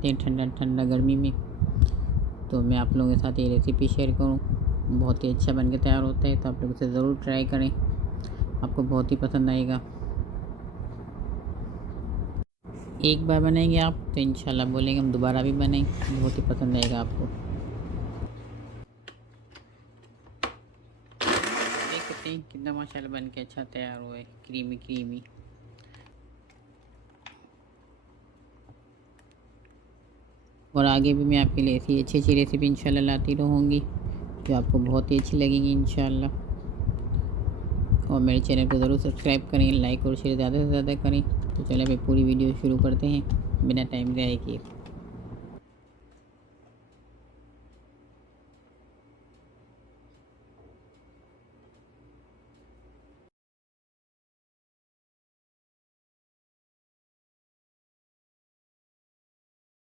इतनी ठंडा ठंडा गर्मी में, तो मैं आप लोगों के साथ ये रेसिपी शेयर करूं। बहुत ही अच्छा बन के तैयार होता है, तो आप लोग इसे ज़रूर ट्राई करें, आपको बहुत ही पसंद आएगा। एक बार बनाएंगे आप तो इंशाल्लाह बोलेंगे हम दोबारा भी बनाएं, बहुत ही पसंद आएगा आपको। देख सकते हैं कितना माशाल्लाह बन के अच्छा तैयार हुआ है, क्रीमी क्रीमी। और आगे भी मैं आपके लिए ऐसी अच्छी अच्छी रेसिपी इंशाल्लाह लाती रहूँगी, जो आपको बहुत ही अच्छी लगेंगी इंशाल्लाह। और मेरे चैनल को ज़रूर सब्सक्राइब करें, लाइक और शेयर ज़्यादा से ज़्यादा करें। तो चलिए भाई पूरी वीडियो शुरू करते हैं बिना टाइम ज़ाया किए।